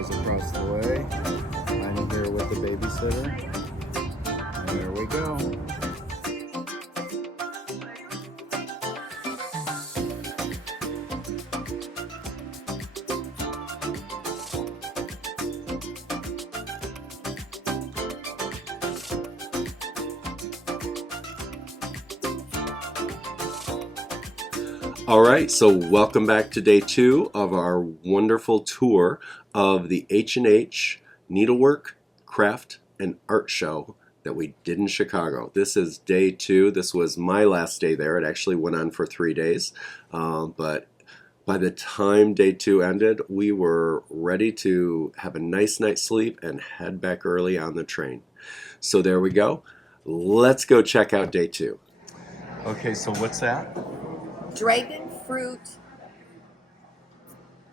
is across the way. I'm here with the babysitter. And there we go. All right, so welcome back to day 2 of our wonderful tour of the H&H Needlework, Craft, and Art Show that we did in Chicago. This is day 2. This was my last day there. It actually went on for 3 days, but by the time day 2 ended, we were ready to have a nice night's sleep and head back early on the train. So there we go. Let's go check out day 2. Okay, so what's that? Dragon fruit.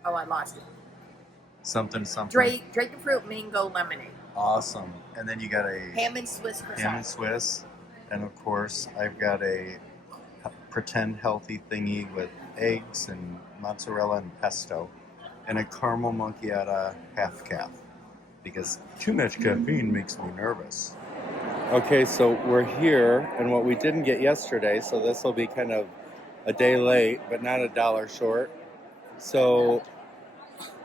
Oh, I lost it. Something. Dragon fruit mango lemonade. Awesome. And then you got a Ham and Swiss croissant. ham and Swiss. And of course, I've got a pretend healthy thingy with eggs and mozzarella and pesto. And a caramel macchiato half calf. Because too much caffeine makes me nervous. Okay, so we're here, and what we didn't get yesterday, so this will be kind of a day late, but not a dollar short. So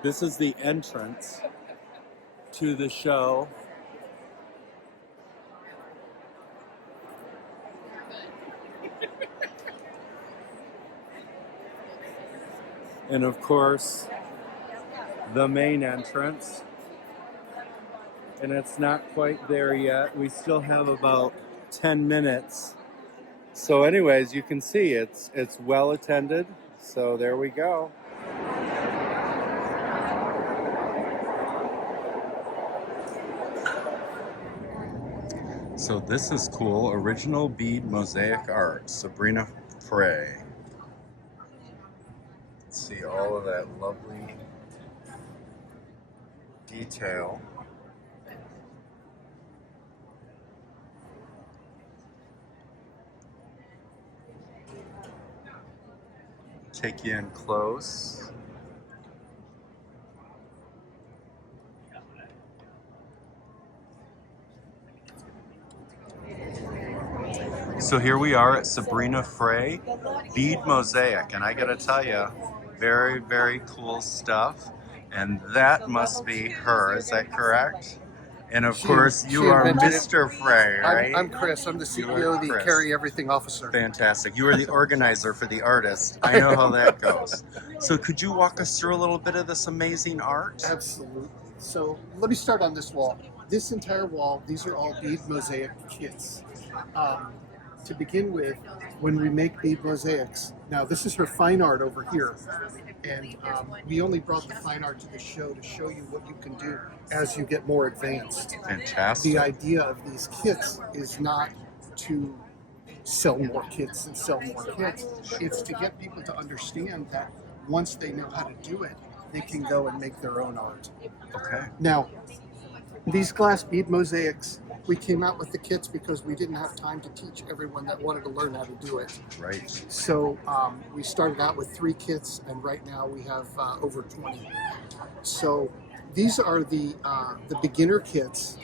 this is the entrance to the show. And of course, the main entrance. And it's not quite there yet. We still have about 10 minutes. So anyways, you can see it's well attended. So there we go. So this is cool. Original bead mosaic art. Sabrina Frey. See all of that lovely detail. Take you in close. So here we are at Sabrina Frey Bead Mosaic, and I gotta tell you, very, very cool stuff. And that must be her, is that correct? And of course, you are Mr. Frey, right? I'm Chris. I'm the CEO, the Carry Everything Officer. Fantastic. You are the organizer for the artist. I know how that goes. So could you walk us through a little bit of this amazing art? Absolutely. So let me start on this wall. This entire wall, these are all bead mosaic kits. To begin with, when we make bead mosaics, now this is her fine art over here. And we only brought the fine art to the show to show you what you can do as you get more advanced. Fantastic. The idea of these kits is not to sell more kits and sell more kits. It's to get people to understand that once they know how to do it, they can go and make their own art. Okay. Now, these glass bead mosaics, we came out with the kits because we didn't have time to teach everyone that wanted to learn how to do it. Right. So we started out with 3 kits, and right now we have over 20. So these are the beginner kits.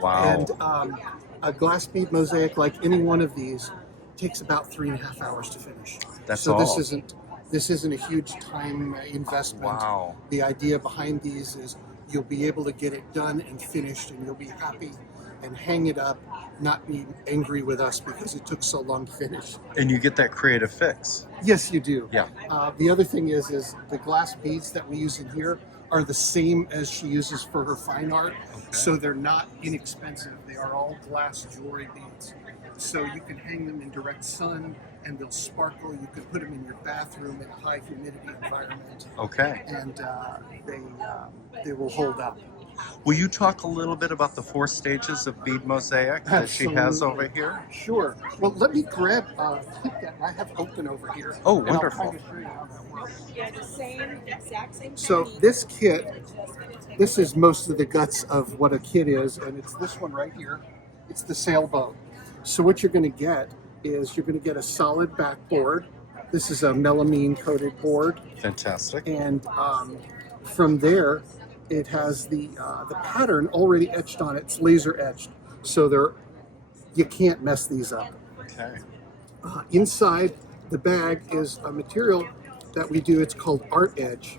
Wow. And a glass bead mosaic, like any one of these, takes about 3.5 hours to finish. That's so all. This isn't a huge time investment. Wow. The idea behind these is you'll be able to get it done and finished, and you'll be happy and hang it up, not be angry with us because it took so long to finish. And you get that creative fix. Yes, you do. Yeah. The other thing is the glass beads that we use in here are the same as she uses for her fine art. Okay. So they're not inexpensive. They are all glass jewelry beads. So you can hang them in direct sun and they'll sparkle. You can put them in your bathroom in a high humidity environment. Okay. And they will hold up. Will you talk a little bit about the 4 stages of bead mosaic that she has over here? Sure. Well, let me grab a kit that I have open over here. Oh, and I'll wonderful. kind of show you how that works. Yeah, the exact same So this kit, this is most of the guts of what a kit is, and it's this one right here. It's the sailboat. So what you're going to get is you're going to get a solid backboard. This is a melamine coated board. Fantastic. And from there, it has the pattern already etched on it. It's laser etched, so you can't mess these up. Okay. Inside the bag is a material that we do. It's called Art Edge.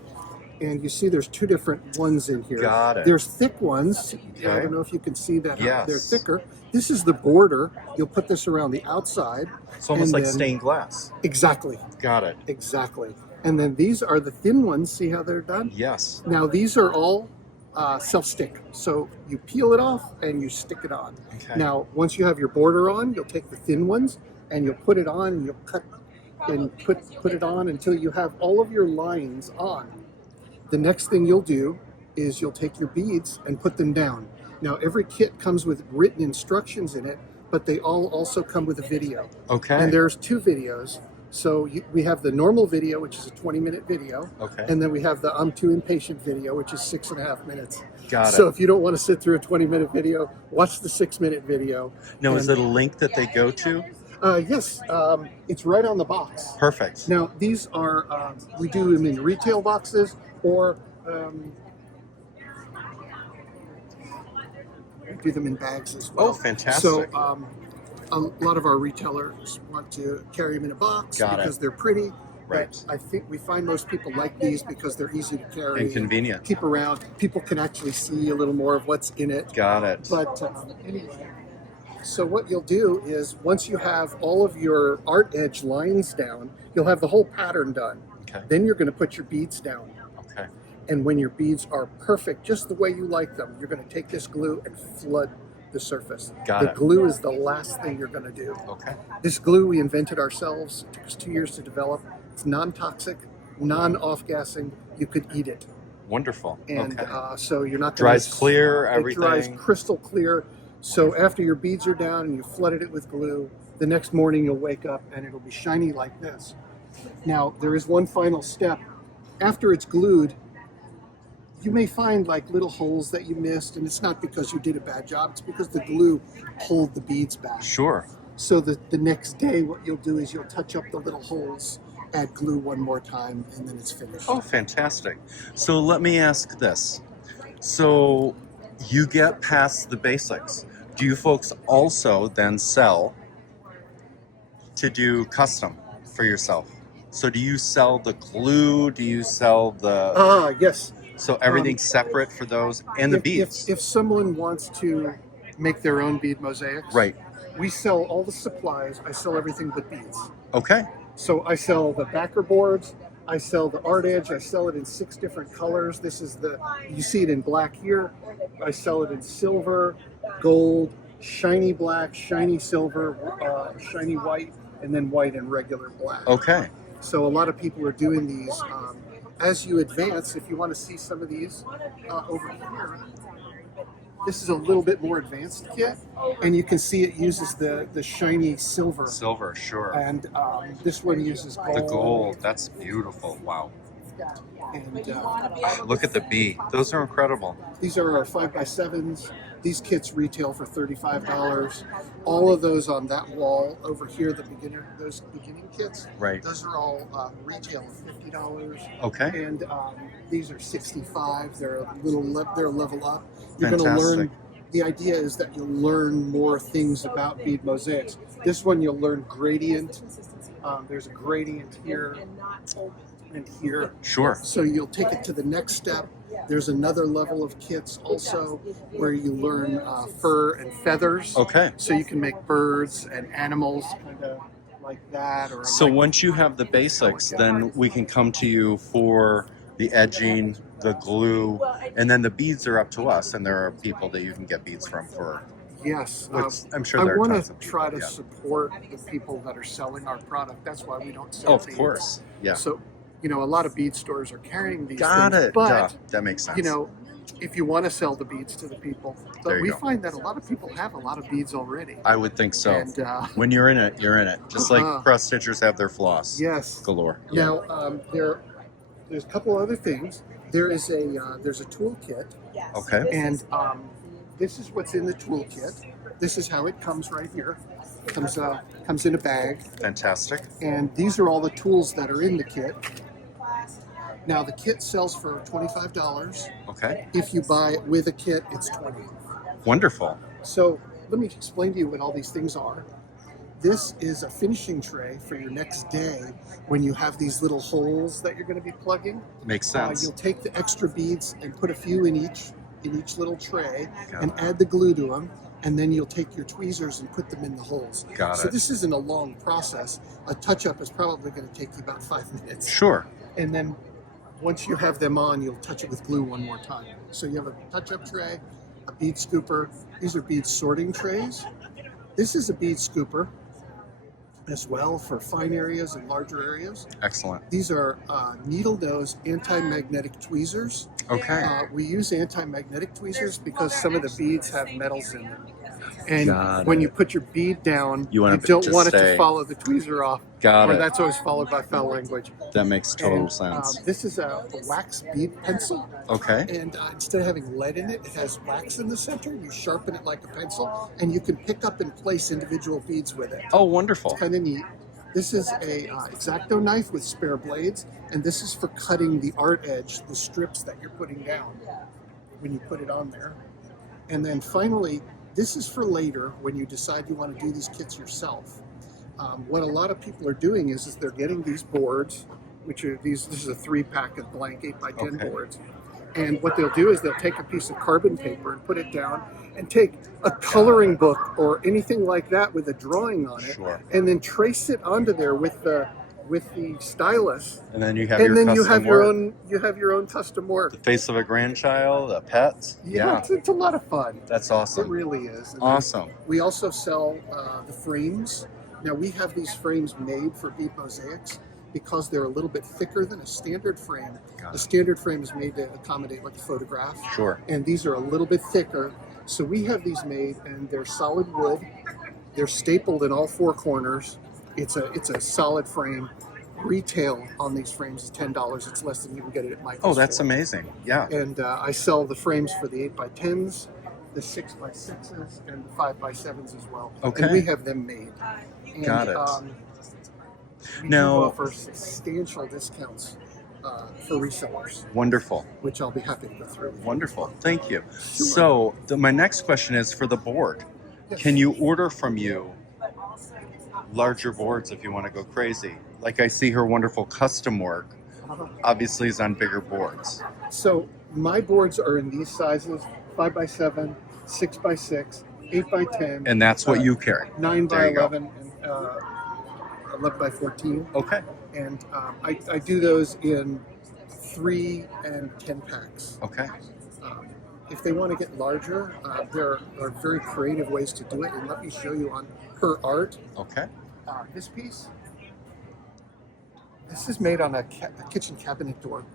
And you see there's two different ones in here. Got it. There's thick ones. Okay. I don't know if you can see that. Yes. They're thicker. This is the border. You'll put this around the outside. It's almost and like then- stained glass. Exactly. Got it. Exactly. And then these are the thin ones. See how they're done? Yes. Now these are all self-stick. So you peel it off and you stick it on. Okay. Now, once you have your border on, you'll take the thin ones and you'll put it on and you'll cut and put it on until you have all of your lines on. The next thing you'll do is you'll take your beads and put them down. Now, every kit comes with written instructions in it, but they all also come with a video. Okay. And there's two videos. So we have the normal video, which is a 20-minute video. Okay. And then we have the I'm Too Impatient video, which is 6.5 minutes. Got it. So if you don't want to sit through a 20-minute video, watch the 6-minute video. Now, is And- it a link that they go to? Yes, it's right on the box. Perfect. Now, these are, we do them in retail boxes or we do them in bags as well. Oh, fantastic. So a lot of our retailers want to carry them in a box Got it. because they're pretty. Right. But I think we find most people like these because they're easy to carry. And convenient. Keep around. People can actually see a little more of what's in it. Got it. But anyway, so what you'll do is once you have all of your art edge lines down, you'll have the whole pattern done. Okay. Then you're going to put your beads down. Okay. And when your beads are perfect, just the way you like them, you're going to take this glue and flood the surface. Got the it. glue is the last thing you're going to do. Okay. This glue we invented ourselves. It took us 2 years to develop. It's non-toxic, non-off-gassing. You could eat it. Wonderful. And okay. so you're not Dries gonna, clear, It everything. dries crystal clear. So after your beads are down and you flooded it with glue, the next morning you'll wake up and it'll be shiny like this. Now, there is one final step. After it's glued, you may find like little holes that you missed, and it's not because you did a bad job, it's because the glue pulled the beads back. Sure. So the next day, what you'll do is you'll touch up the little holes, add glue one more time, and then it's finished. Oh, fantastic. So let me ask this. So you get past the basics. Do you folks also then sell to do custom for yourself? So do you sell the glue? Do you sell the... Yes. So everything's separate for those and the beads? If someone wants to make their own bead mosaics, Right. we sell all the supplies. I sell everything but beads. Okay. So I sell the backer boards, I sell the art edge, I sell it in 6 different colors. This is you see it in black here. I sell it in silver, gold, shiny black, shiny silver, shiny white, and then white and regular black. Okay. So a lot of people are doing these. As you advance, if you want to see some of these over here, this is a little bit more advanced kit, and you can see it uses the shiny silver. Silver, sure. And this one uses gold. The gold, that's beautiful. Wow. And Look at the bee. Those are incredible. these are our 5x7s. These kits retail for $35. All of those on that wall over here, those beginning kits, Right. those are all retail $50. Okay. And these are $65. They're they're a level up. You're going to Fantastic. learn. The idea is that you'll learn more things about bead mosaics. This one you'll learn gradient. There's a gradient here and here. Sure. So you'll take it to the next step. There's another level of kits also where you learn fur and feathers. Okay. So you can make birds and animals kind of like that. Or So like, once you have the basics, then we can come to you for the edging, the glue, and then the beads are up to us. And there are people that you can get beads from for. yes. I'm sure I there are want tons to of people. try to Yeah. support the people that are selling our product. That's why we don't sell Oh, of beads. course. Yeah. So, a lot of bead stores are carrying these Got things. it. But, Duh. That makes sense. if you want to sell the beads to the people, There but you we go. find that a lot of people have a lot of beads already. I would think so. And When you're in it, you're in it. Just like Uh-huh. cross stitchers have their floss. yes. Galore. Yeah. Now, there's a couple other things. There's a toolkit, Okay. and this is what's in the toolkit. This is how it comes right here. Comes in a bag, Fantastic. and these are all the tools that are in the kit. Now the kit sells for $25. Okay. If you buy it with a kit, it's 20. Wonderful. So let me explain to you what all these things are. This is a finishing tray for your next day when you have these little holes that you're going to be plugging. Makes sense. You'll take the extra beads and put a few in each little tray Got and it. add the glue to them, and then you'll take your tweezers and put them in the holes. Got So it. this isn't a long process. A touch-up is probably going to take you about 5 minutes. Sure. And then once you have them on, you'll touch it with glue one more time. So you have a touch-up tray, a bead scooper. These are bead sorting trays. This is a bead scooper as well for fine areas and larger areas. Excellent. These are needle nose anti-magnetic tweezers. Okay. We use anti-magnetic tweezers because some of the beads have metals in them. And Got when it. you put your bead down, You want it don't to want it stay. to follow the tweezer off. Got or it. that's always followed by foul language. That makes total And, sense. this is a wax bead pencil. Okay. And instead of having lead in it, it has wax in the center. You sharpen it like a pencil, and you can pick up and place individual beads with it. Oh, wonderful. Kind of neat. This is a X-Acto knife with spare blades, and this is for cutting the art edge, the strips that you're putting down when you put it on there. And then finally, this is for later when you decide you want to do these kits yourself. What a lot of people are doing is they're getting these boards, which are these. This is a 3-pack of blank 8x10 Okay. boards. And what they'll do is they'll take a piece of carbon paper and put it down and take a coloring book or anything like that with a drawing on it, Sure. and then trace it onto there with the stylus. And then you have And your then custom you have your work. own custom work. The face of a grandchild, a pet. Yeah. It's a lot of fun. That's It awesome. really is. And Awesome. we also sell the frames. Now we have these frames made for bead mosaics because they're a little bit thicker than a standard frame. Got A it. standard frame is made to accommodate like a photograph, Sure. and these are a little bit thicker. So we have these made, and they're solid wood. They're stapled in all 4 corners. It's a solid frame. Retail on these frames is $10. It's less than you can get it at Michael's. Oh, that's store. amazing. Yeah. And I sell the frames for the 8x10s, the 6x6s, and the 5x7s as well. Okay. And we have them made. And, Got it. We Now- do offer substantial discounts for resellers, Wonderful. which I'll be happy to go through. Wonderful. Thank you. So my next question is for the board. Yes. Can you order from you larger boards if you want to go crazy? Like I see her wonderful custom work obviously is on bigger boards. So my boards are in these sizes: 5x7, 6x6, 8x10, And that's what you carry. 9 There by you go. 11, and 11 by 14. Okay. And I do those in 3 and 10 packs. Okay. If they want to get larger, there are very creative ways to do it. And let me show you on her art. Okay. This piece, this is made on a kitchen cabinet door.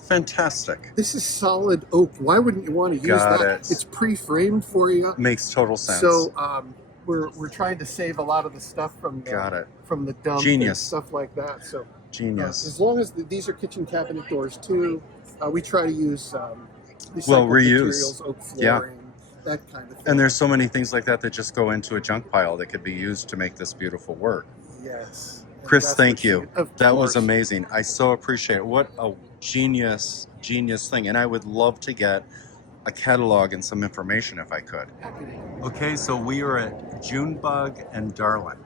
Fantastic. This is solid oak. Why wouldn't you want to use Got that? it. It's pre-framed for you. Makes total sense. So we're trying to save a lot of the stuff from Got it. the dump Genius. and stuff like that. So Genius. as long as these are kitchen cabinet doors too, we try to use recycled Well, reuse. materials, oak Yeah. flooring, that kind of thing. And there's so many things like that that just go into a junk pile that could be used to make this beautiful work. Yes. And Chris, that's thank what you. Of That was course. amazing. I so appreciate it. What a genius thing. And I would love to get a catalog and some information if I could. Okay, so we are at Bug and Darlin.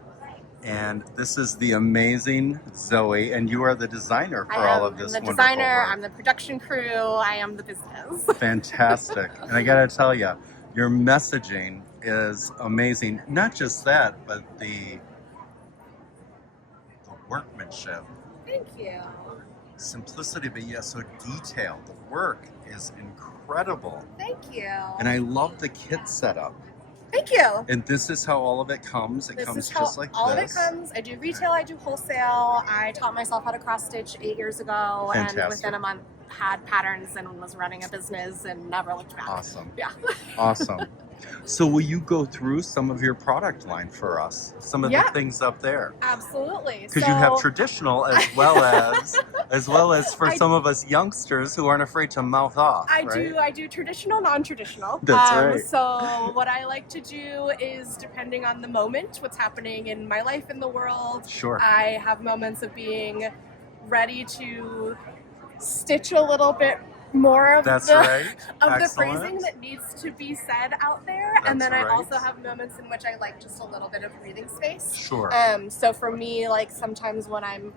And this is the amazing Zoe, and you are the designer for all of this I'm the wonderful designer, work. I'm the production crew, I am the business. Fantastic. And I gotta tell you, your messaging is amazing. Not just that, but the workmanship, Thank you. simplicity, but yet so detailed. The work is incredible. Thank you. And I love the kit setup. Thank you. And this is how all of it comes. It This comes is how just like all this. of it comes. I do retail, I do wholesale. I taught myself how to cross stitch 8 years ago, Fantastic. and within a month had patterns and was running a business and never looked back. Awesome. Yeah. Awesome. So will you go through some of your product line for us? Some of Yeah. the things up there? Absolutely. Because you have traditional as well as for I- some of us youngsters who aren't afraid to mouth off. I right? do traditional, non-traditional. That's right. So what I like to do is, depending on the moment, what's happening in my life in the world, Sure. I have moments of being ready to stitch a little bit more of That's the right. of the Excellent. phrasing that needs to be said out there. And That's then I right. also have moments in which I like just a little bit of breathing space. Sure. So for me, like sometimes when I'm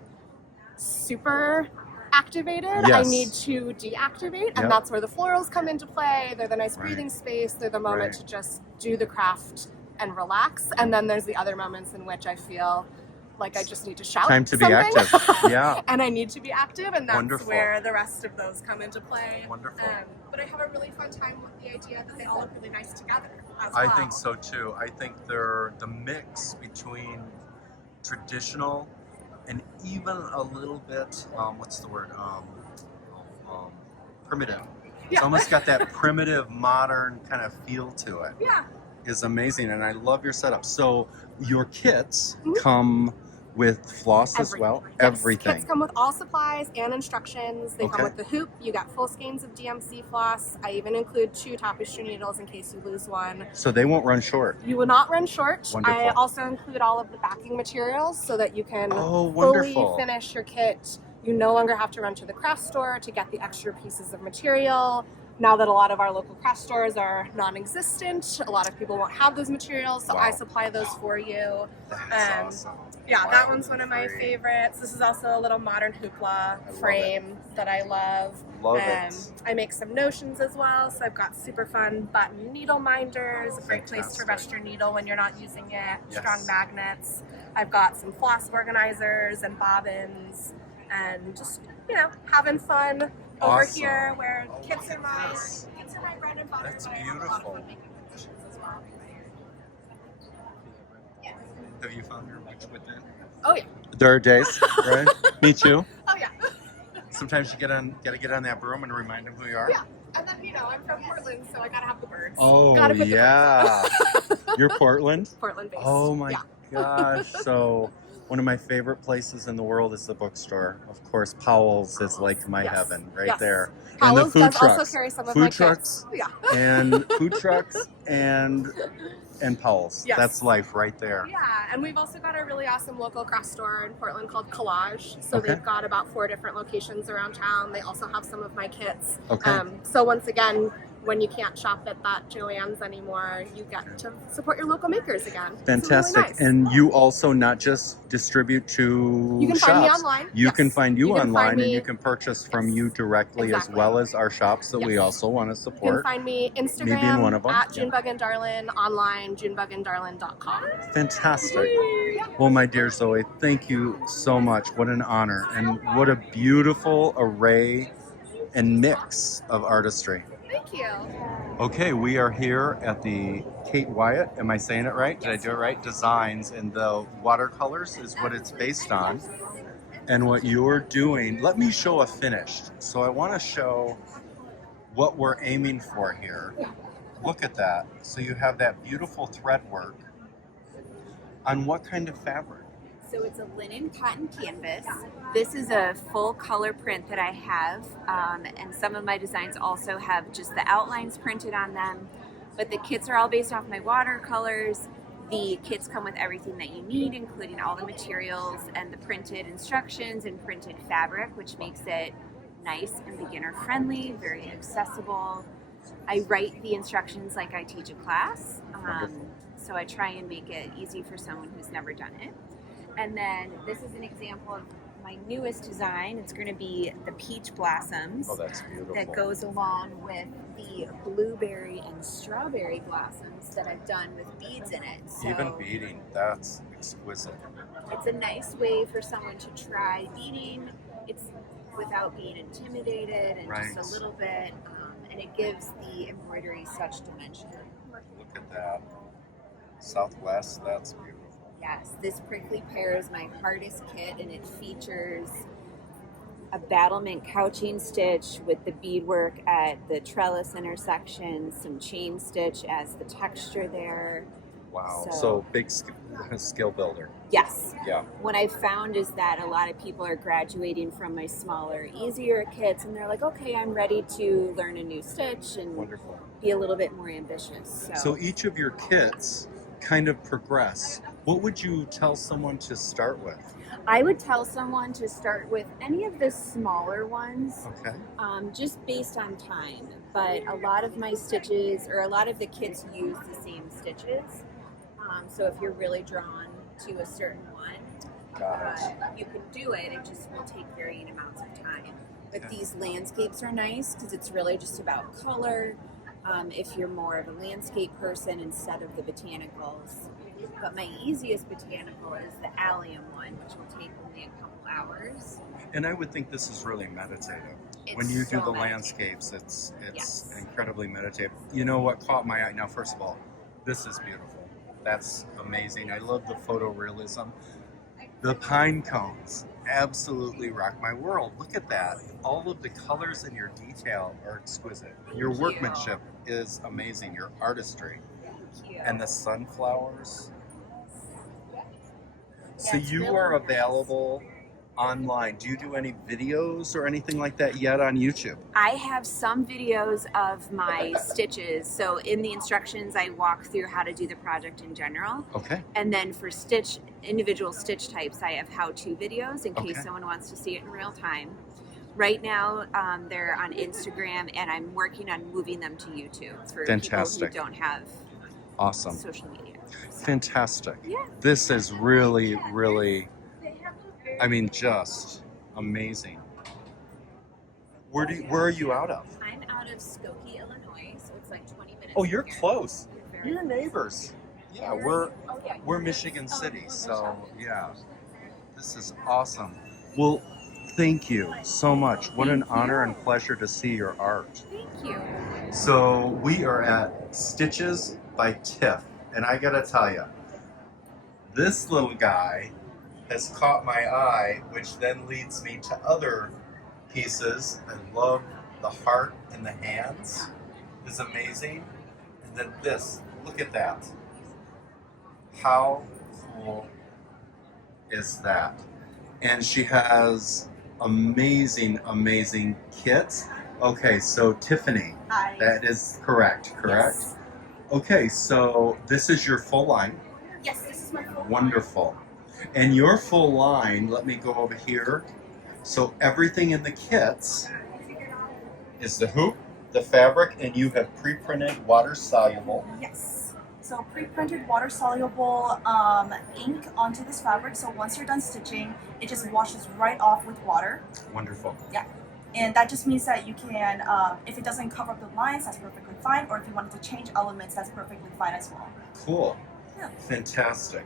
super activated, I Yes. need to deactivate, and Yep. that's where the florals come into play. They're the nice Right. breathing space. They're the moment Right. to just do the craft and relax. And then there's the other moments in which I feel like I just need to shout Time to be something. active. Yeah. And I need to be active, and that's Wonderful. where the rest of those come into play. Wonderful. But I have a really fun time with the idea that they all look really nice together as I well. think so too. I think they're the mix between traditional and even a little bit, what's the word? Primitive. It's Yeah. almost got that primitive, modern kind of feel to it. Yeah. Is amazing, and I love your setup. So your kits Mhm. come with floss as Everything. well? Yes, Everything. Kits come with all supplies and instructions. They Okay. come with the hoop. You got full skeins of DMC floss. I even include 2 tapestry needles in case you lose one. So they won't run short. You will not run short. Wonderful. I also include all of the backing materials so that you can Oh, fully wonderful. finish your kit. You no longer have to run to the craft store to get the extra pieces of material. Now that a lot of our local craft stores are non-existent, a lot of people won't have those materials, so Wow. I supply those for you. That's awesome. Yeah, Wow, that one's one of my great. favorites. This is also a little modern hoopla love frame that I love. Love it. I make some notions as well, so I've got super fun button needle minders, a great place to Fantastic. rest your needle when you're not using it, Yes. strong magnets. I've got some floss organizers and bobbins, and just, having fun over Awesome. here where kits are Yes. my bread and butter. That's but I have a lot of beautiful. fun making notions as well. Have you found your witch within? Oh yeah. There are days, right? Me too. Oh yeah. Sometimes you gotta get on that broom and remind them who you are. Yeah. And then, I'm from Portland, so I gotta have the birds. Oh, Gotta put the yeah. You're Portland? Portland based. Oh my Yeah. gosh. So one of my favorite places in the world is the bookstore. Of course, Powell's is like my Yes. heaven right Yes. there. Powell's and the food does trucks. also carry some of Food my trucks. kits. Yeah. And food trucks and Powell's. Yes. That's life right there. Yeah, and we've also got a really awesome local craft store in Portland called Collage. So Okay. they've got about 4 different locations around town. They also have some of my kits. Okay. So once again, when you can't shop at that Joann's anymore, you get to support your local makers again. It's Fantastic. really nice. And you also not just distribute to You can shops. find me online. You Yes. can find you You can online find and me- you can purchase from Yes. you directly Exactly. as well as our shops that we Yes. also want to You can support. find me Instagram Me being one of them. at Yeah. Bug and Darlin, online junebuganddarlin.com. Fantastic. Yeah. Well, my dear Zoe, thank you so much. What an honor. And what a beautiful array and mix of artistry. Thank you. Okay, we are here at the Kate Wyatt, am I saying it right? Did I do it right? Designs, and the watercolors is what it's based on. And what you're doing, let me show a finished. So I want to show what we're aiming for here. Look at that. So you have that beautiful thread work. On what kind of fabric? So it's a linen cotton canvas. This is a full color print that I have, and some of my designs also have just the outlines printed on them. But the kits are all based off my watercolors. The kits come with everything that you need, including all the materials and the printed instructions and printed fabric, which makes it nice and beginner friendly, very accessible. I write the instructions like I teach a class, so I try and make it easy for someone who's never done it. And then this is an example of my newest design. It's going to be the peach blossoms Oh, that's beautiful. that goes along with the blueberry and strawberry blossoms that I've done with beads in it. So Even beading, that's exquisite. it's a nice way for someone to try beading. It's without being intimidated and Right. just a little bit, and it gives the embroidery such dimension. Look at that. Southwest, that's beautiful. Yes, this prickly pear is my hardest kit, and it features a battlement couching stitch with the beadwork at the trellis intersection, some chain stitch as the texture there. Wow. So- So big skill builder. Yes. Yeah. What I've found is that a lot of people are graduating from my smaller, easier kits, and they're like, okay, I'm ready to learn a new stitch and Wonderful. be a little bit more ambitious. So each of your kits kind of progress. What would you tell someone to start with? I would tell someone to start with any of the smaller ones, Okay. just based on time. But a lot of my stitches, or a lot of the kits, use the same stitches. So if you're really drawn to a certain one, you can do it. It just will take varying amounts of time. But these landscapes are nice because it's really just about color. If you're more of a landscape person instead of the botanicals. But my easiest botanical is the allium one, which will take only a couple hours. And I would think this is really meditative. It's When you do so the meditative. landscapes, it's Yes. incredibly meditative. You know what caught my eye? Now, first of all, this is beautiful. That's amazing. I love the photorealism. The pine cones absolutely rock my world. Look at that. All of the colors in your detail are exquisite. Your Thank you. workmanship is amazing. Your artistry. Thank you. And the sunflowers. So Yeah, it's you really are nice. available online. Do you do any videos or anything like that yet on YouTube? I have some videos of my stitches. So in the instructions, I walk through how to do the project in general. Okay. And then for individual stitch types, I have how-to videos in case Okay. someone wants to see it in real time. Right now, they're on Instagram, and I'm working on moving them to YouTube for Fantastic. people who don't have Awesome. social media. So, Fantastic. yeah. This is really, really, I mean, just amazing. Where are you out of? I'm out of Skokie, Illinois, so it's like 20 minutes. Oh, you're from here. close. We're very You're neighbors. Yeah, we're Michigan Oh, City, so yeah. This is awesome. Well, thank you so much. What an Thank honor you. and pleasure to see your art. Thank you. So we are at Stitches by Tiff, and I gotta tell you, this little guy has caught my eye, which then leads me to other pieces. I love the heart and the hands. It's amazing. And then this, look at that. How cool is that? And she has amazing, amazing kits. Okay, so Tiffany, Hi. that is correct? Yes. Okay, so this is your full line. Yes, this is my full Wonderful. And your full line, let me go over here. So everything in the kits is the hoop, the fabric, and you have pre-printed water soluble. Yes. So pre-printed water-soluble ink onto this fabric. So once you're done stitching, it just washes right off with water. Wonderful. And that just means that you can, if it doesn't cover up the lines, that's perfectly fine. Or if you wanted to change elements, that's perfectly fine as well. Cool. Yeah. Fantastic.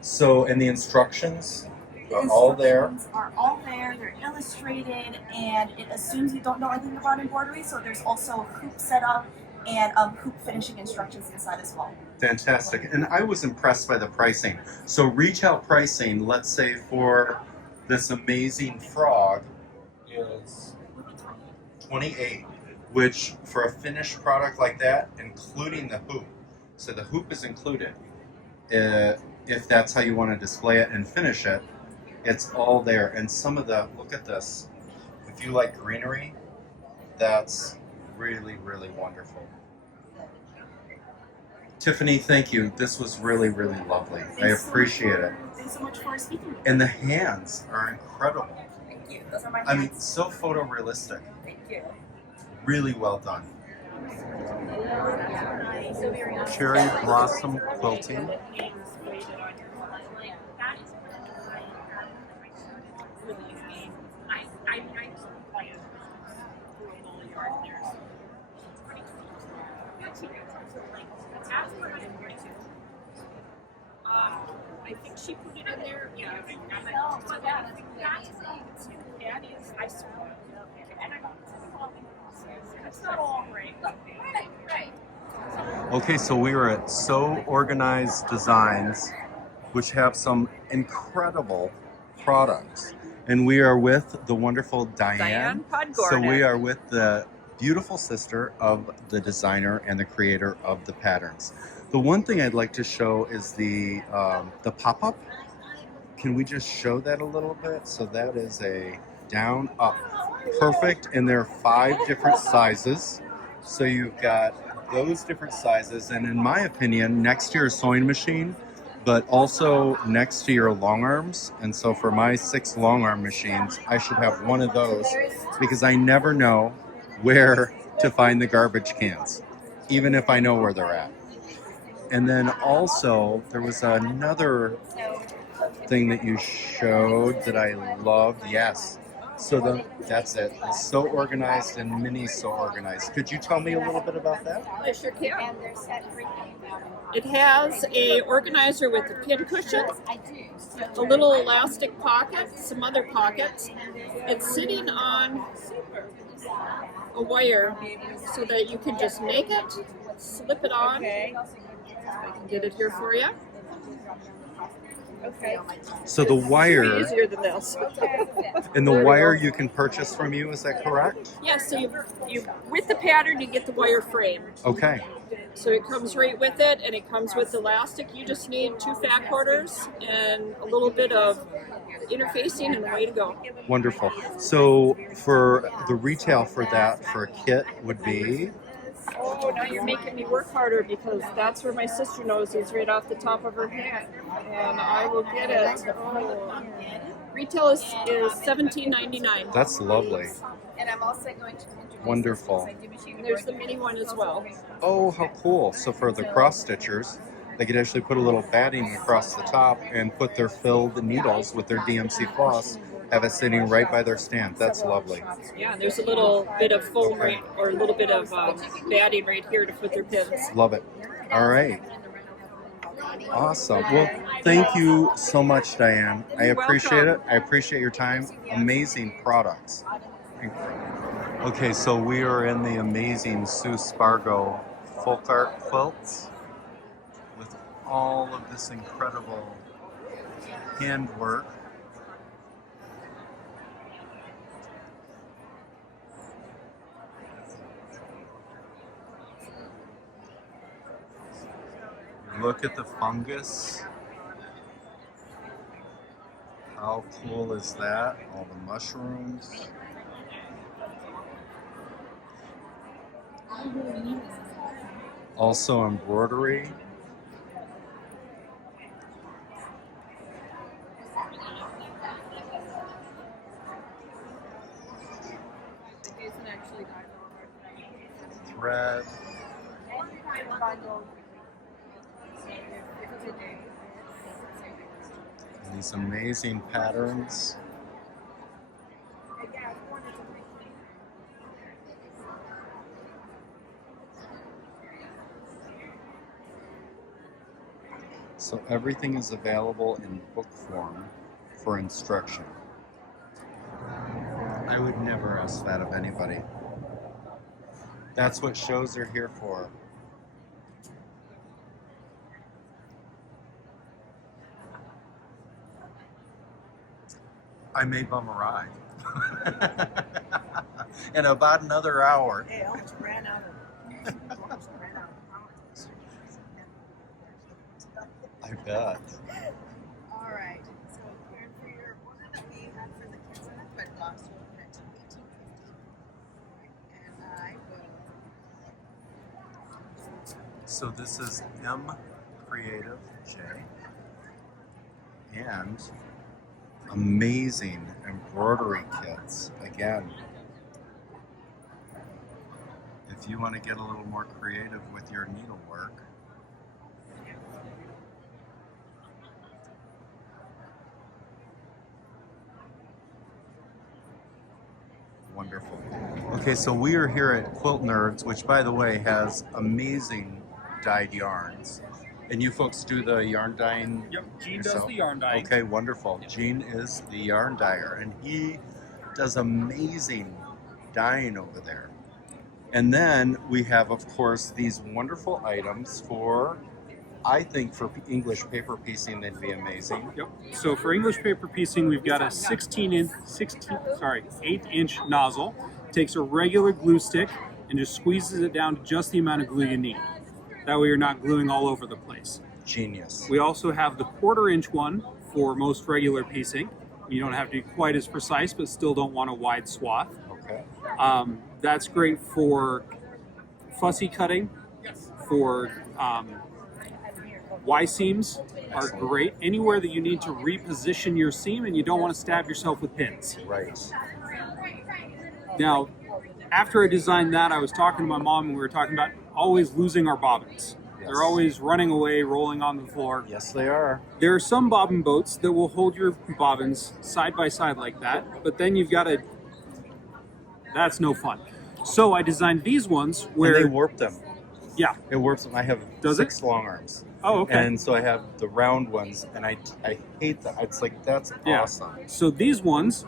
So, and the instructions The are all there. instructions are all there. They're illustrated, and it assumes you don't know anything about embroidery. So there's also hoop setup and hoop finishing instructions inside as well. Fantastic. And I was impressed by the pricing. So retail pricing, let's say for this amazing frog is $28, which for a finished product like that, including the hoop. So the hoop is included. If that's how you want to display it and finish it, it's all there. And some of the, look at this. If you like greenery, that's really, really wonderful. Tiffany, thank you. This was really, really lovely. I appreciate it. Thanks so much for speaking with me. And the hands are incredible. Thank you. Those are my I mean, hands. so photorealistic. Thank you. Really well done. Cherry blossom quilting. I think she put it in there. Yeah, I think that is, I saw it. And it's not all right. Right. Okay, so we are at So Organized Designs, which have some incredible products. And we are with the wonderful Diane. So we are with the beautiful sister of the designer and the creator of the patterns. The one thing I'd like to show is the pop-up. Can we just show that a little bit? So that is a down, up. Perfect, and there are 5 different sizes. So you've got those different sizes, and in my opinion, next to your sewing machine, but also next to your long arms. And so for my 6 long arm machines, I should have one of those because I never know where to find the garbage cans, even if I know where they're at. And then also there was another thing that you showed that I loved. Yes. So that's it. The So Organized and Mini So Organized. Could you tell me a little bit about that? I sure can. It has a organizer with a pin cushion, a little elastic pocket, some other pockets. It's sitting on a wire so that you can just make it, slip it on. I can get it here for you. Okay. So the wire, Easier than this. and the wire you can purchase from you, is that correct? Yes, so you with the pattern you get the wire frame. Okay. So it comes right with it, and it comes with elastic. You just need 2 fat quarters and a little bit of interfacing, and away to go. Wonderful. So for the retail for that for a kit would be? Oh, now you're making me work harder because that's where my sister knows is right off the top of her head, and I will get it. Oh. Retail is $17.99. That's lovely. And I'm also going to introduce Wonderful. And there's the mini one as well. Oh, how cool. So for the cross stitchers, they could actually put a little batting across the top and put their filled needles with their DMC floss, have it sitting right by their stand. That's lovely. Yeah, there's a little bit of foam right, or a little bit of batting right here to put their pins. Love it. All right. Awesome. Well, thank you so much, Diane. I appreciate it. I appreciate your time. Amazing products. Okay, so we are in the amazing Sue Spargo folk art quilts with all of this incredible handwork. Look at the fungus. How cool is that? All the mushrooms. Also embroidery. Thread. These amazing patterns. So everything is available in book form for instruction. I would never ask that of anybody. That's what shows are here for. I may bum a ride. In about another hour. I bet. All right. So for your order that we had for the kids in the quilt box, we'll put it to 1850. And I will. So this is M Creative J. And amazing embroidery kits again. If you want to get a little more creative with your needlework, wonderful. Okay, so we are here at Quilt Nerds, which by the way has amazing dyed yarns. And you folks do the yarn dyeing? Yep, Gene yourself? does the yarn dyeing. Okay, wonderful. Gene is the yarn dyer, and he does amazing dyeing over there. And then we have, of course, these wonderful items for, I think, for English paper piecing, they'd be amazing. Yep. So for English paper piecing, we've got a 8-inch nozzle. Takes a regular glue stick and just squeezes it down to just the amount of glue you need. That way you're not gluing all over the place. Genius. We also have the 1/4-inch one for most regular piecing. You don't have to be quite as precise, but still don't want a wide swath. Okay. That's great for fussy cutting, for Y seams are great. Anywhere that you need to reposition your seam and you don't want to stab yourself with pins. Right. Now, after I designed that, I was talking to my mom and we were talking about always losing our bobbins. Yes. They're always running away, rolling on the floor. Yes, they are. There are some bobbin boats that will hold your bobbins side by side like that, but then you've got to... That's no fun. So I designed these ones where... And they warp them. Yeah. It warps them. I have Does it? 6 long arms. Oh, okay. And so I have the round ones, and I hate that. It's like, that's Yeah. awesome. So these ones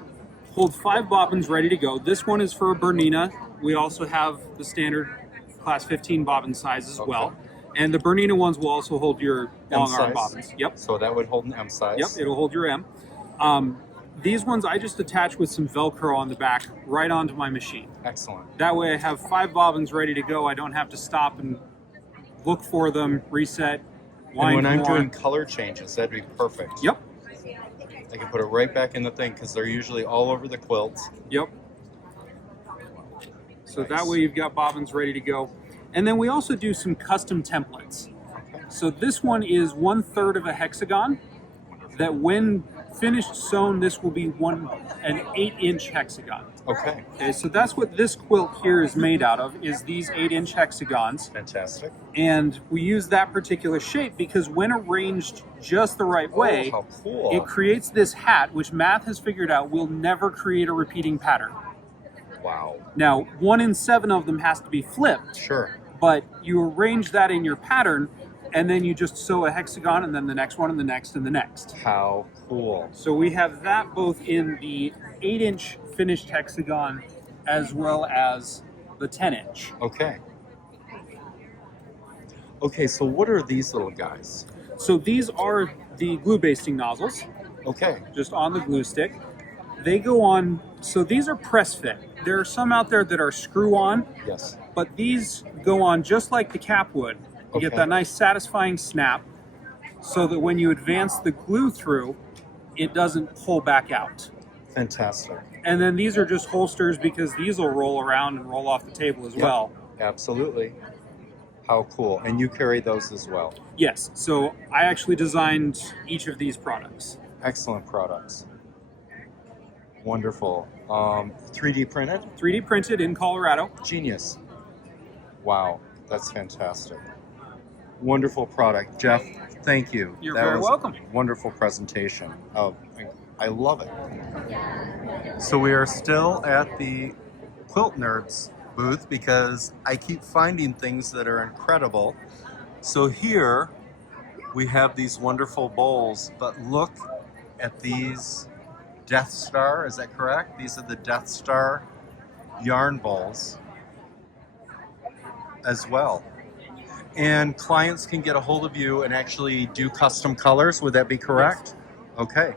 hold 5 bobbins ready to go. This one is for a Bernina. We also have the standard class 15 bobbin size as well. And the Bernina ones will also hold your long arm bobbins. Yep. So that would hold an M size. Yep, it'll hold your M. These ones I just attach with some Velcro on the back right onto my machine. Excellent. That way I have 5 bobbins ready to go. I don't have to stop and look for them, reset, line And when I'm more. doing color changes, that'd be perfect. Yep. I can put it right back in the thing because they're usually all over the quilt. Yep. So Nice. that way you've got bobbins ready to go. And then we also do some custom templates. So this one is 1/3 of a hexagon that when finished sewn, this will be an 8-inch hexagon. Okay. Okay, so that's what this quilt here is made out of, is these 8-inch hexagons. Fantastic. And we use that particular shape because when arranged just the right way, Oh, how cool. it creates this hat, which math has figured out will never create a repeating pattern. Wow. Now, 1 in 7 of them has to be flipped, Sure. but you arrange that in your pattern, and then you just sew a hexagon, and then the next one, and the next, and the next. How cool. So we have that both in the 8-inch finished hexagon as well as the 10-inch. Okay. Okay, so what are these little guys? So these are the glue basting nozzles, Okay. just on the glue stick. They go on, so these are press fit. There are some out there that are screw on, Yes. but these go on just like the cap would. You get Okay. that nice satisfying snap so that when you advance the glue through, it doesn't pull back out. Fantastic. And then these are just holsters because these will roll around and roll off the table as Yep. well. Absolutely. How cool. And you carry those as well. Yes, so I actually designed each of these products. Excellent products. Wonderful. 3D printed? 3D printed in Colorado. Genius. Wow, that's fantastic. Wonderful product. Jeff, thank you. You're That very was welcome. a wonderful presentation. Oh, I love it. So we are still at the Quilt Nerds booth because I keep finding things that are incredible. So here we have these wonderful bowls, but look at these Death Star, is that correct? These are the Death Star yarn bowls as well. And clients can get a hold of you and actually do custom colors, would that be correct? Okay,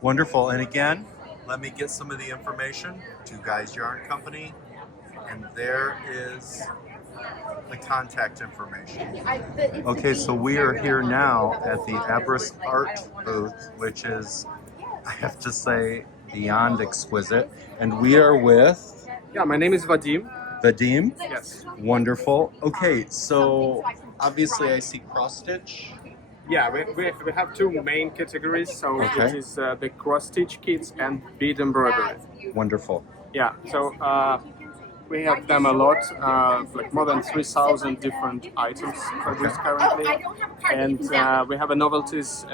wonderful. And again, let me get some of the information. Two Guys Yarn Company, and there is the contact information. Okay, so we are here now at the Abris Art booth, which is, I have to say, beyond exquisite. And we are with Yeah, my name is Vadim. Vadim. Yes. Wonderful. Okay, so obviously I see cross stitch. Yeah, we have 2 main categories. So Okay. it is the cross stitch kits and bead embroidery. Wonderful. Yeah. So we have them a lot, like more than 3,000 different items produced currently, and we have a novelties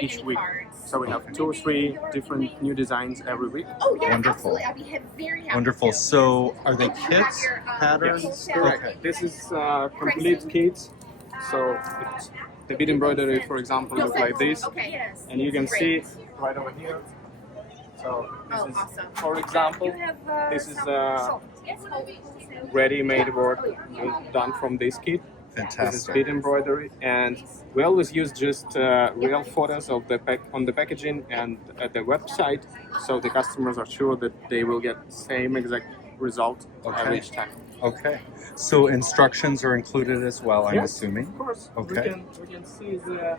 each week. So we have 2 or 3 different new designs every week. Wonderful. Wonderful. So are they kits, patterns? Yes, correct. Okay. This is complete kits. So the bead embroidery, for example, look like this, and you can see right over here. So this is, for example, this is ready-made work done from this kit. This is Fantastic. bead embroidery, and we always use just real photos of the on the packaging and at the website, so the customers are sure that they will get the same exact result Okay. each time. Okay. So instructions are included as well, I'm Yes, assuming. Of course. Okay. We can see the.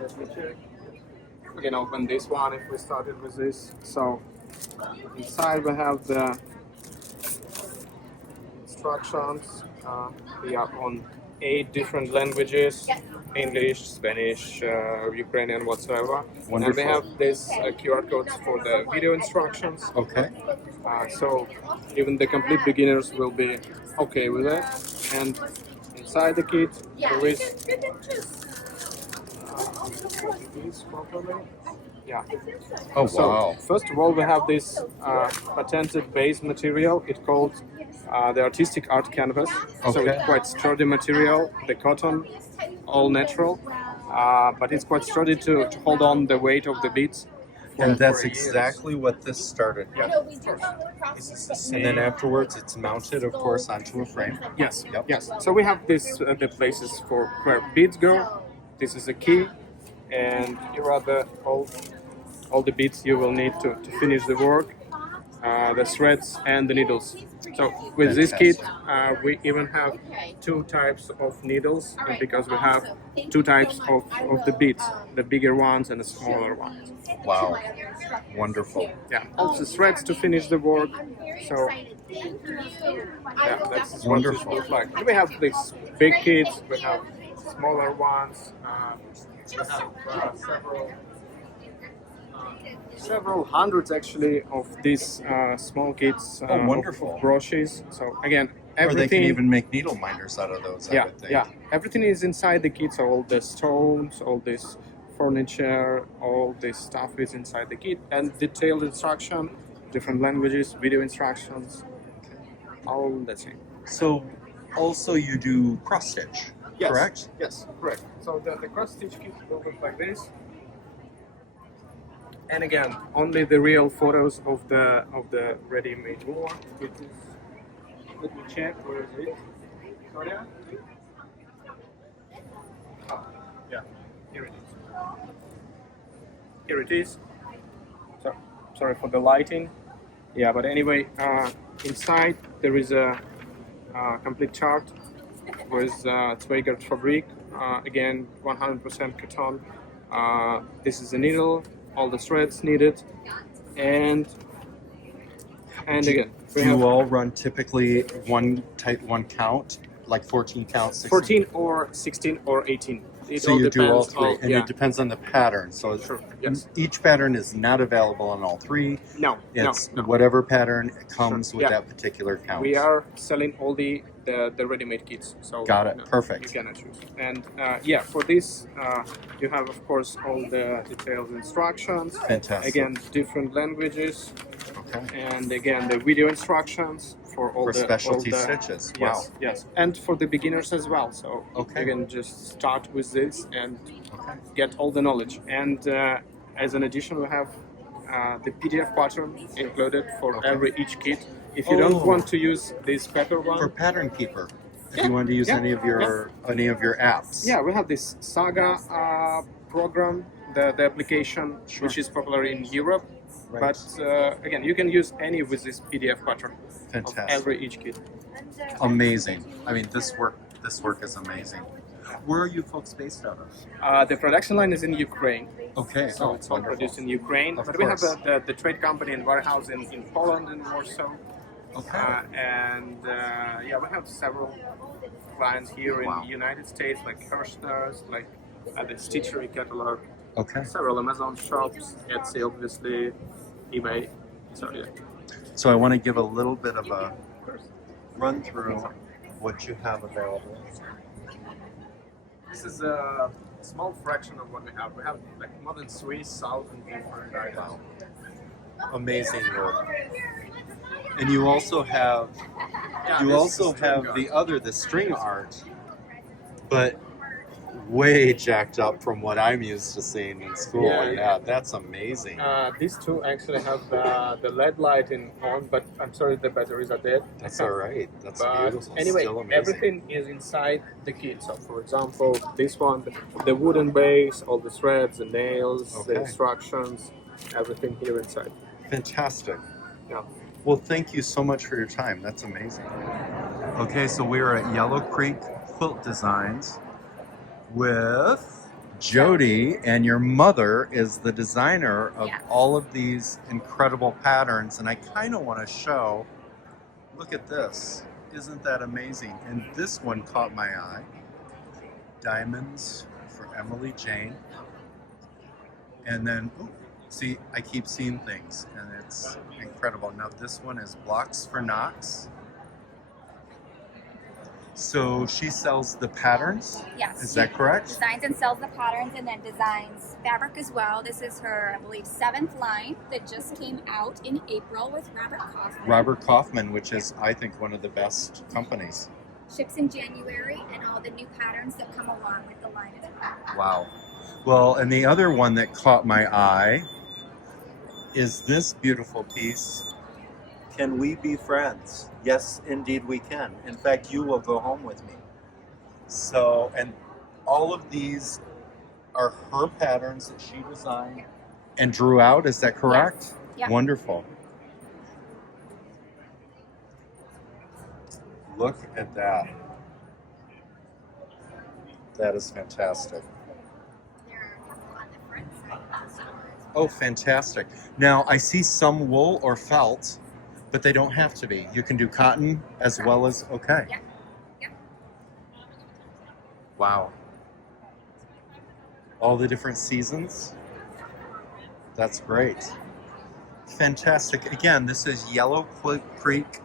Let me check. We can open this one if we started with this. So inside we have the instructions. We are on 8 different languages: English, Spanish, Ukrainian, whatsoever. Wonderful. And we have this QR codes for the video instructions. Okay. So even the complete beginners will be okay with that. And inside the kit there is this properly. Yeah. Oh, So wow. first of all, we have this patented base material. It's called the artistic art canvas. So Okay. it's quite sturdy material. The cotton, all natural, but it's quite sturdy to hold on the weight of the beads. And that's for years. exactly what this started with. This is the same. And then afterwards, it's mounted, of course, onto a frame. Yes, Yep. yes. So we have this the places for where beads go. This is the key, and here are all the beads you will need to finish the work, the threads and the needles. So with this kit, we even have 2 types of needles because we have 2 types of the beads, the bigger ones and the smaller ones. Wow. Wonderful. Yeah, also threads to finish the work. So yeah, that's Wonderful. what it looks like. We have these big kits, we have smaller ones, we have several hundreds actually of these small kits Oh, wonderful. of brushes. So again, Or they can everything. even make needle minders out of those, I Yeah, would think. yeah. Everything is inside the kit. So all the stones, all this furniture, all this stuff is inside the kit, and detailed instruction, different languages, video instructions, all the same. So, also you do cross stitch, Yes. correct? Yes, correct. So the cross stitch kit will look like this. And again, only the real photos of the ready-made wool. Let me check. Where is it? Victoria? Oh, yeah. Here it is. Here it is. So, sorry for the lighting. Yeah, but anyway, inside there is a complete chart with Zweigert fabric. Again, 100% cotton. This is the needle, all the threads needed, and again, we Do have you all run typically one count, like 14 counts? 14 or 16 or 18. It So all you do all depends 3, on- and yeah. it depends on the pattern. So Sure. Yes. each pattern is not available on all 3. No. It's no. whatever pattern comes Sure. with Yeah. that particular count. We are selling all the ready-made kits. So Got it. no, Perfect. You cannot choose. And yeah, for this you have of course all the detailed instructions. Fantastic. Again, different languages, Okay. and again the video instructions for all For the specialty all the, stitches. Wow. Yes, yes, and for the beginners as well. So Okay. you can just start with this and Okay. get all the knowledge. And as an addition, we have the PDF pattern included for Okay. each kit. If you Oh. don't want to use this paper one, For Pattern Keeper, if Yeah. you want to use Yeah. any of your apps. yeah, we have this Saga program, the application, Sure. which is popular in Europe. Right. But again, you can use any with this PDF pattern of Fantastic. each kit. Amazing. I mean, this work is amazing. Where are you folks based out of? The production line is in Ukraine, Okay. so it's all wonderful. produced in Ukraine. Of But we have course. the trade company and warehouse in Poland and Warsaw. Okay. And yeah, we have several clients here in Wow. the United States, like Hirschner's, like the Stitchery catalog, Okay. several Amazon shops, Etsy, obviously, eBay. So yeah. So I want to give a little bit of a run through what you have available. This is a small fraction of what we have. We have like more than 3,000 different items. Amazing work. And you also have Yeah, you this also is string have art. the string art, but way jacked up from what I'm used to seeing in school. Yeah. Yeah, that's amazing. These two actually have the LED lighting on, but I'm sorry the batteries are dead. That's all right. That's But beautiful. anyway, Still amazing. everything is inside the kit. So, for example, this one, the wooden base, all the threads, the nails, the Okay. instructions, everything here inside. Fantastic. Yeah. Well, thank you so much for your time. That's amazing. Okay, so we're at Yellow Creek Quilt Designs with Jody, and your mother is the designer of Yes. all of these incredible patterns. And I kind of want to show, look at this. Isn't that amazing? And this one caught my eye. diamonds for Emily Jane. And then, ooh, see, I keep seeing things, and it's incredible. Now this one is blocks for Knox. So she sells the patterns? Yes. Is that correct? Designs and sells the patterns and then designs fabric as well. This is her, I believe, 7th line that just came out in April with Robert Kaufman. Robert Kaufman, which is, I think, one of the best companies. Ships in January, and all the new patterns that come along with the line as well. Wow. Well, and the other one that caught my eye is this beautiful piece. Can we be friends? Yes, indeed we can. In fact, you will go home with me. So, and all of these are her patterns that she designed and drew out, is that correct? Yes. Yep. Wonderful. Look at that. That is fantastic. There are a couple on the front side of the store as well. Oh, fantastic. Now, I see some wool or felt, but they don't have to be. You can do cotton as well as, okay. Yep. Yep. Wow. All the different seasons. That's great. Fantastic. Again, this is Yellow Creek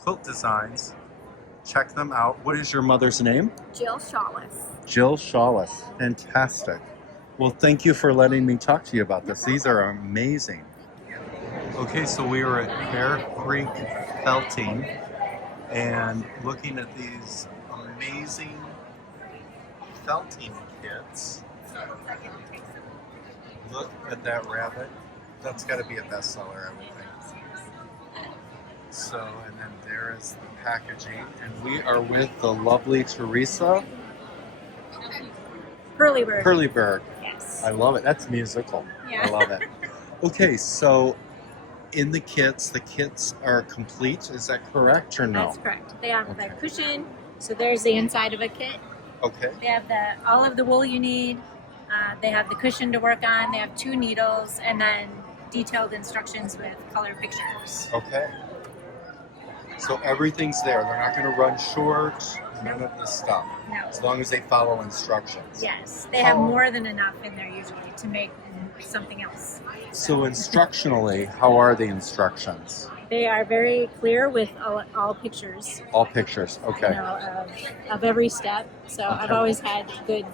Quilt Designs. Check them out. What is your mother's name? Jill Shawless. Jill Shawless. Fantastic. Well, thank you for letting me talk to you about this. These are amazing. Okay, so we were at Bear Creek Felting and looking at these amazing felting kits. Look at that rabbit. That's got to be a bestseller, I would think. So, and then there is the packaging. And we are with the lovely Teresa Hurleyberg. Hurleyberg. Yes. I love it. That's musical. Yeah. I love it. Okay, so in the kits are complete. Is that correct or no? That's correct. They have Okay. the cushion. So there's the inside of a kit. Okay. They have all of the wool you need. They have the cushion to work on. They have 2 needles and then detailed instructions with color pictures. Okay. So everything's there. They're not going to run short. None of this stuff. No. As long as they follow instructions. Yes. They have more than enough in there usually to make something else. So instructionally, how are the instructions? They are very clear with all pictures. All pictures. Okay. You know, of every step. So I've Okay. always had good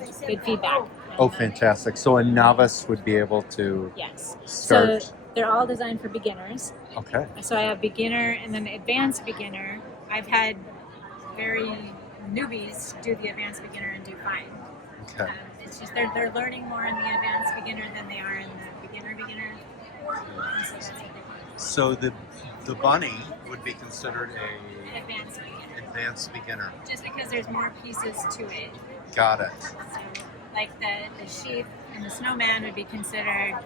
feedback. Oh, fantastic. So a novice would be able to Yes. start. So they're all designed for beginners. Okay. So I have beginner and then advanced beginner. I've had very newbies do the advanced beginner and do fine. Okay. It's just they're learning more in the advanced beginner than they are in the beginner. And so that's what they want. So the bunny would be considered a Advanced beginner. advanced beginner. Just because there's more pieces to it. Got it. So, like the sheep and the snowman would be considered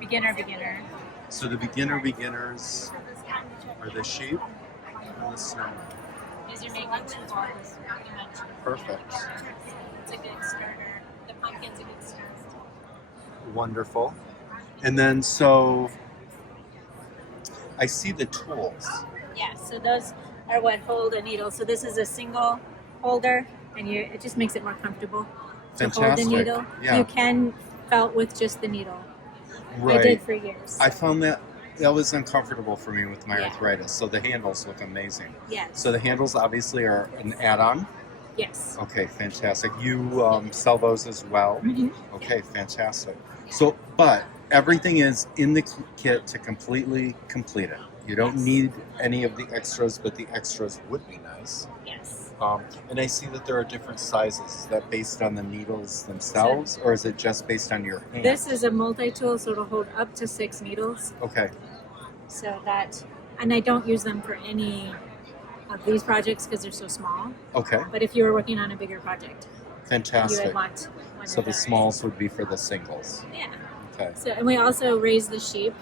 beginner. So the beginners are the sheep and the snowman. Because you're making 2 balls. Perfect. It's a good starter. The pumpkin's a good starter. Wonderful. And then so I see the tools. Yeah, so those are what hold a needle. So this is a single holder, and it just makes it more comfortable to hold the Fantastic. needle. Yeah. You can felt with just the needle. Right. I did for years. I found that was uncomfortable for me with my Yeah. arthritis. So the handles look amazing. Yes. So the handles obviously are an add-on. Yes. Okay, fantastic. You sell those as well? Mhm. Okay, fantastic. So, but everything is in the kit to completely complete it. You don't Yes. need any of the extras, but the extras would be nice. Yes. And I see that there are different sizes. Is that based on the needles themselves, or is it just based on your hand? This is a multi-tool, so it'll hold up to 6 needles. Okay, So that, and I don't use them for any of these projects because they're so small. okay, But if you were working on a bigger project, you fantastic. would want one So of the those. smalls would be for the singles. Yeah. Okay. So, and we also raise the sheep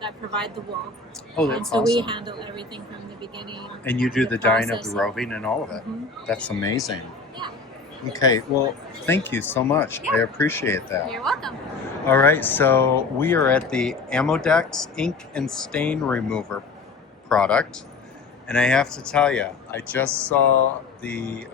that provide the wool. Oh, And that's so we awesome. handle everything from the beginning. And you do the dyeing of the processing. roving and all of it. Mhm. That's amazing. Yeah. Okay, well, thank you so much. I appreciate that. You're welcome. All right, so we are at the Amodex ink and stain remover product. And I have to tell you, I just saw we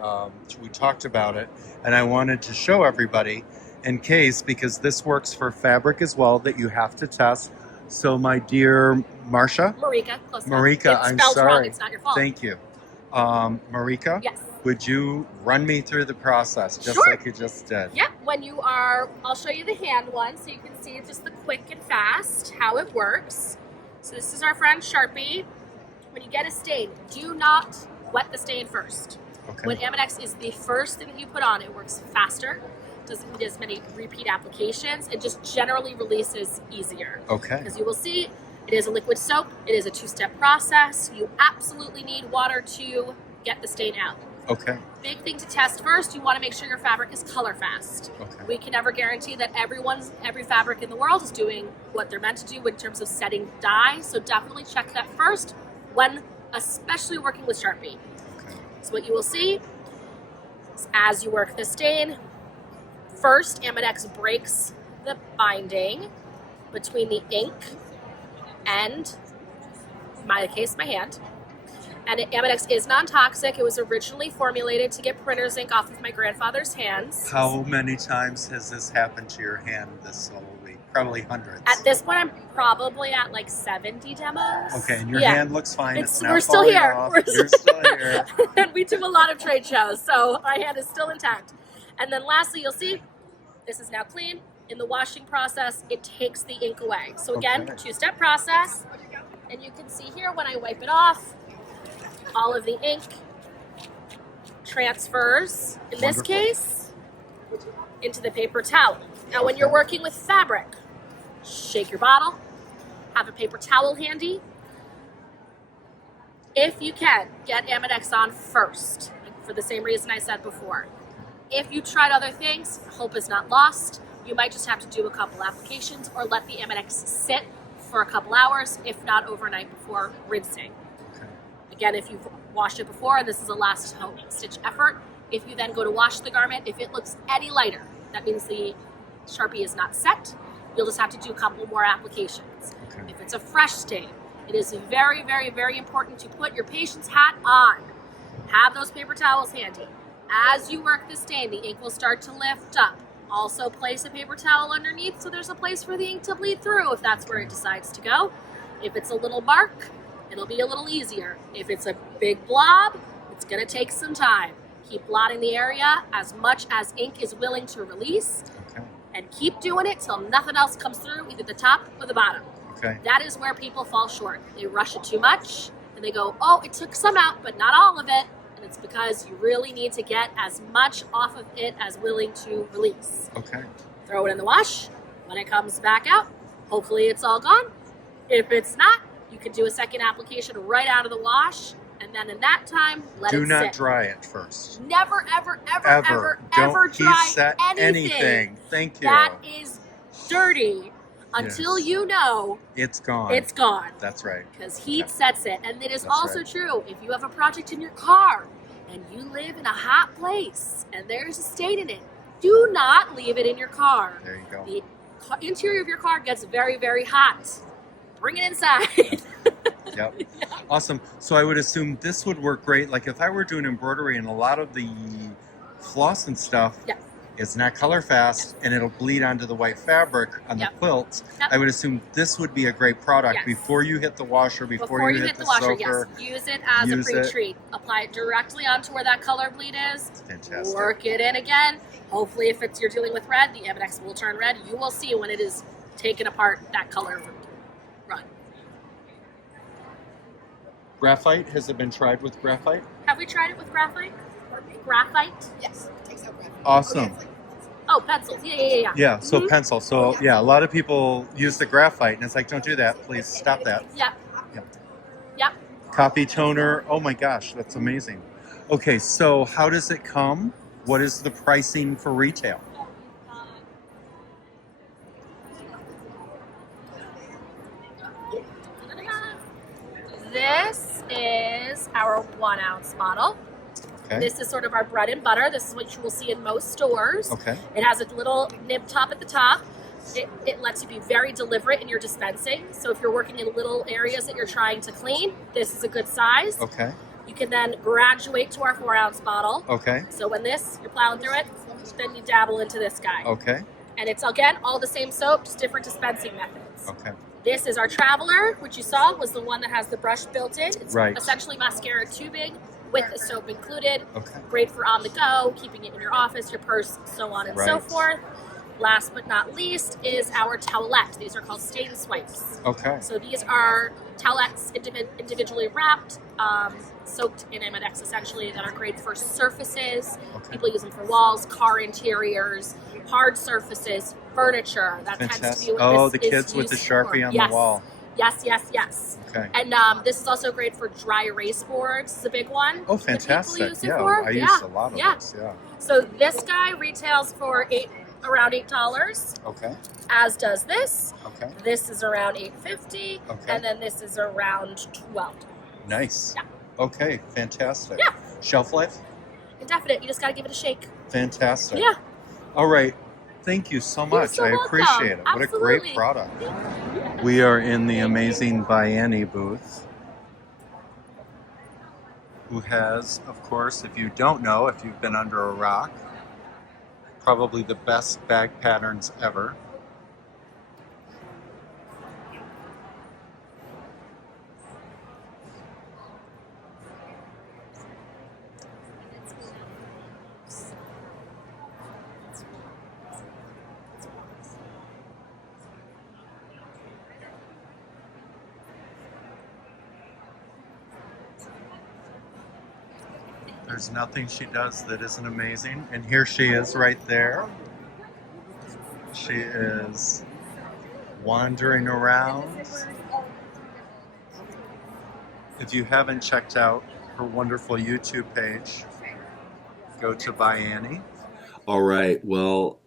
talked about it, and I wanted to show everybody in case, because this works for fabric as well, that you have to test. So my dear Marcia? Marika, close enough. Marika, It's I'm spelled sorry. wrong, it's not your fault. Thank you. Marika? Yes. Would you run me through the process just Sure. like you just did? Yep, when you are, I'll show you the hand one so you can see just the quick and fast, how it works. So this is our friend Sharpie. When you get a stain, do not wet the stain first. Okay. When Amodex is the first thing that you put on, it works faster, doesn't need as many repeat applications, and just generally releases easier. Okay. As you will see, it is a liquid soap, it is a two-step process. You absolutely need water to get the stain out. Okay. Big thing to test first, you want to make sure your fabric is color fast. Okay. We can never guarantee that every fabric in the world is doing what they're meant to do in terms of setting dye, so definitely check that first when especially working with Sharpie. Okay. So what you will see is as you work the stain, first Amodex breaks the binding between the ink and, in my case, my hand. And Amodex is non-toxic. It was originally formulated to get printer's ink off of my grandfather's hands. How many times has this happened to your hand this whole week? Probably hundreds. At this point, I'm probably at like 70 demos. Okay, and your Yeah. hand looks fine. It's not We're still falling here. off. We're You're still here. And we do a lot of trade shows, so my hand is still intact. And then lastly, you'll see this is now clean. In the washing process, it takes the ink away. So again, Okay. two-step process. And you can see here when I wipe it off, all of the ink transfers, in this Wonderful. case, into the paper towel. Now when you're working with fabric, shake your bottle, have a paper towel handy. If you can, get Amodex on first, for the same reason I said before. If you tried other things, hope is not lost. You might just have to do a couple applications or let the Amodex sit for a couple hours, if not overnight before rinsing. Okay. Again, if you've washed it before, this is a last stitch effort. If you then go to wash the garment, if it looks any lighter, that means the Sharpie is not set. You'll just have to do a couple more applications. Okay. If it's a fresh stain, it is very, very, very important to put your patient's hat on. Have those paper towels handy. As you work the stain, the ink will start to lift up. Also place a paper towel underneath so there's a place for the ink to bleed through if that's where it decides to go. If it's a little mark, it'll be a little easier. If it's a big blob, it's gonna take some time. Keep blotting the area as much as ink is willing to release, Okay. and keep doing it till nothing else comes through, either the top or the bottom. Okay. That is where people fall short. They rush it too much, and they go, oh, it took some out, but not all of it. And it's because you really need to get as much off of it as willing to release. Okay. Throw it in the wash. When it comes back out, hopefully it's all gone. If it's not, you can do a second application right out of the wash, and then in that time, let it sit. Do not dry it first. Never, ever, ever, Ever. ever, Don't ever heat dry set anything. Thank you. That is dirty until Yes. you know It's gone. it's gone. That's right. Because heat sets it. And it is That's also right. true if you have a project in your car and you live in a hot place and there's a stain in it, do not leave it in your car. There you go. The interior of your car gets very, very hot. Bring it inside. Yep. Awesome. So I would assume this would work great. Like if I were doing embroidery and a lot of the floss and stuff Yes. is not color fast and it'll bleed onto the white fabric on Yep. the quilts, Yep. I would assume this would be a great product Yes. before you hit the washer, before you hit the washer, soaker. yes. Use it as a Use it. pre-treat. Apply it directly onto where that color bleed is. Fantastic. Work it in again. Hopefully, if you're dealing with red, the Amodex will turn red. You will see when it is taken apart that color run. Graphite, has it been tried with graphite? Have we tried it with graphite? Graphite? Yes, it takes out graphite. Awesome. Oh, pencils. Yeah. Yeah, so Mhm. pencil. So yeah, a lot of people use the graphite and it's like, don't do that, please stop that. Yeah. Yeah. Yep. Copy toner, oh my gosh, that's amazing. Okay, so how does it come? What is the pricing for retail? This is our 1 ounce bottle. Okay. This is sort of our bread and butter. This is what you will see in most stores. Okay. It has a little nib top at the top. It lets you be very deliberate in your dispensing. So if you're working in little areas that you're trying to clean, this is a good size. Okay. You can then graduate to our 4 ounce bottle. Okay. So when you're plowing through it, then you dabble into this guy. Okay. And it's, again, all the same soap, just different dispensing methods. Okay. This is our Traveler, which you saw was the one that has the brush built in. It's Right. essentially mascara tubing with the soap included. Okay. Great for on the go, keeping it in your office, your purse, so on and so Right. forth. Last but not least is our towelette. These are called stain swipes. Okay. So these are towelettes individually wrapped, soaked in Amodex essentially, that are great for surfaces. Okay. People use them for walls, car interiors, hard surfaces, furniture. That tends to be Fantastic. what Oh, this the is kids with the used Sharpie for. on Yes. the wall. Yes, yes, yes. Okay. And this is also great for dry erase boards. It's a big one. Oh, that people fantastic. use it Yeah, for. I used a lot of those. Yeah. So this guy retails for around $8, Okay. as does this. Okay. This is around $8.50, Okay. and then this is around $12. Nice. Yeah. Okay. Fantastic. Yeah. Shelf life? Indefinite. You just got to give it a shake. Fantastic. Yeah. All right. Thank you so much. so I welcome. appreciate it. What a great Absolutely. product. We are in the amazing Vianney booth, who has, of course, if you don't know, if you've been under a rock, probably the best bag patterns ever. There's nothing she does that isn't amazing. And here she is right there. She is wandering around. If you haven't checked out her wonderful YouTube page, go to Vianney. All right. Well,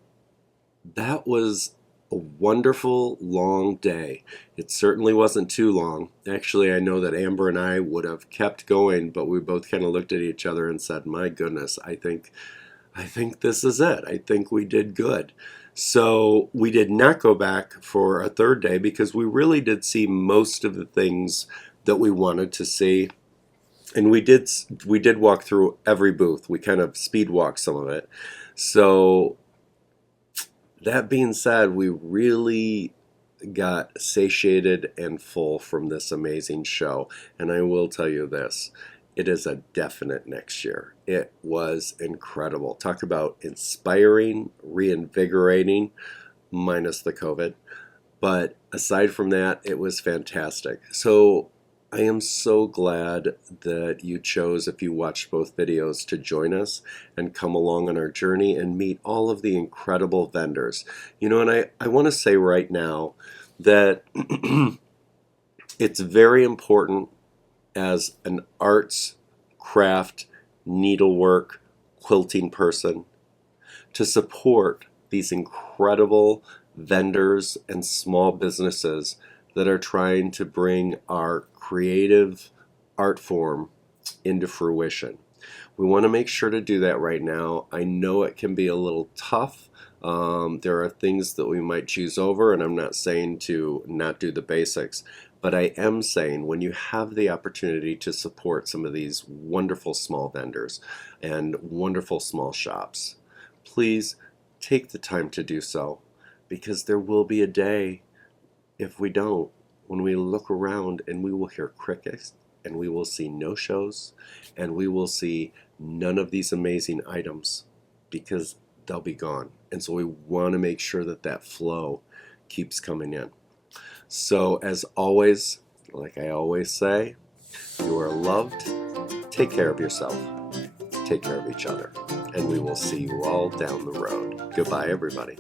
that was a wonderful long day. It certainly wasn't too long. Actually, I know that Amber and I would have kept going, but we both kind of looked at each other and said, "My goodness, I think this is it. I think we did good." So we did not go back for a third day because we really did see most of the things that we wanted to see. And we did walk through every booth. We kind of speed walked some of it. So that being said, we really got satiated and full from this amazing show. And I will tell you this, it is a definite next year. It was incredible. Talk about inspiring, reinvigorating, minus the COVID. But aside from that, it was fantastic. So I am so glad that you chose, if you watched both videos, to join us and come along on our journey and meet all of the incredible vendors. You know, and I want to say right now that it's very important as an arts, craft, needlework, quilting person to support these incredible vendors and small businesses that are trying to bring our creative art form into fruition. We want to make sure to do that right now. I know it can be a little tough. There are things that we might choose over, and I'm not saying to not do the basics, but I am saying when you have the opportunity to support some of these wonderful small vendors and wonderful small shops, please take the time to do so, because there will be a day, if we don't, when we look around and we will hear crickets and we will see no shows and we will see none of these amazing items because they'll be gone. And so we want to make sure that that flow keeps coming in. So as always, like I always say, you are loved. Take care of yourself. Take care of each other. And we will see you all down the road. Goodbye, everybody.